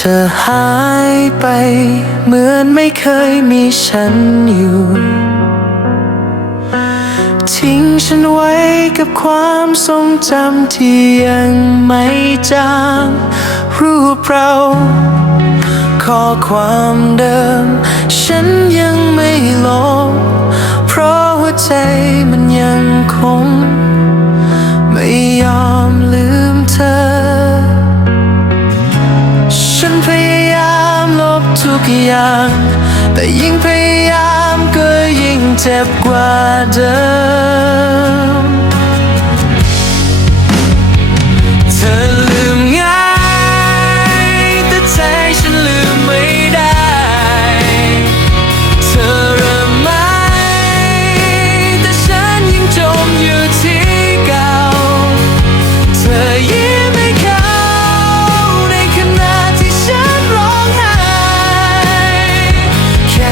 ธอหายไป เหมือนไม่เคยมีฉันอยู่ ทิ้งฉันไว้กับความทรงจำที่ยังไม่จางรูปเราข้อความเดิม ฉันยังไม่ลบเพราะหัวใจมันยังคง กอย่าง แต่ยิ่งพยายามก็ยิ่งเจ็บกว่าเดิม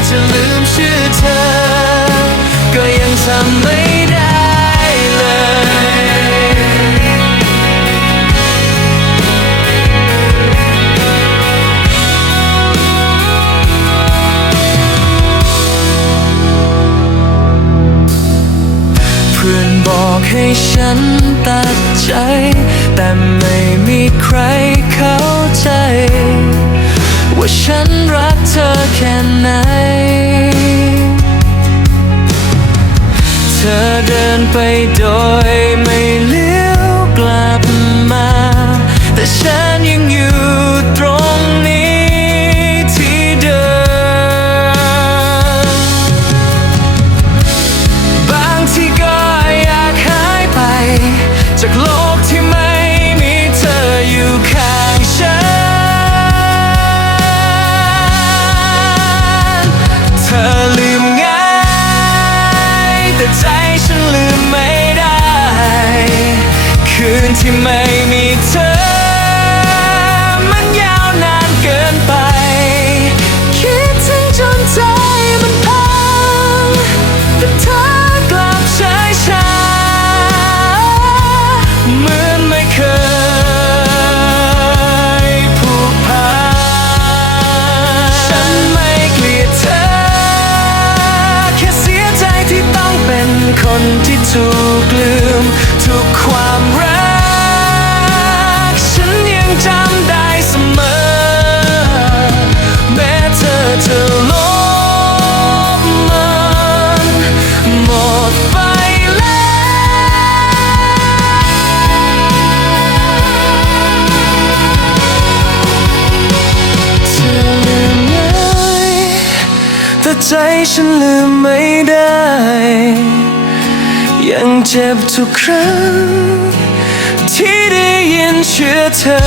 จะลืมชื่อเธอ ก็ยังทำไม่ได้เลย เพื่อนบอกให้ฉันตัดใจ แต่ไม่มีใครเข้าใจ ว่าฉันรักเธอแค่ไหน เธอเดินไปโดยไม่เลี้ยวกลับมา แต่ฉัน ที่ไม่มีเธอ มันยาวนานเกินไป คิดถึงจนใจมันพังแต่เธอกลับใช้ชาเหมือนไม่เคยผูกพันฉันไม่เกลียดเธอ แค่เสียใจที่ต้องเป็นคนที่ถูกลืม ทุกความรัก ใจฉันลืมไม่ได้ ยังเจ็บทุกครั้ง ที่ได้ยินชื่อเธอ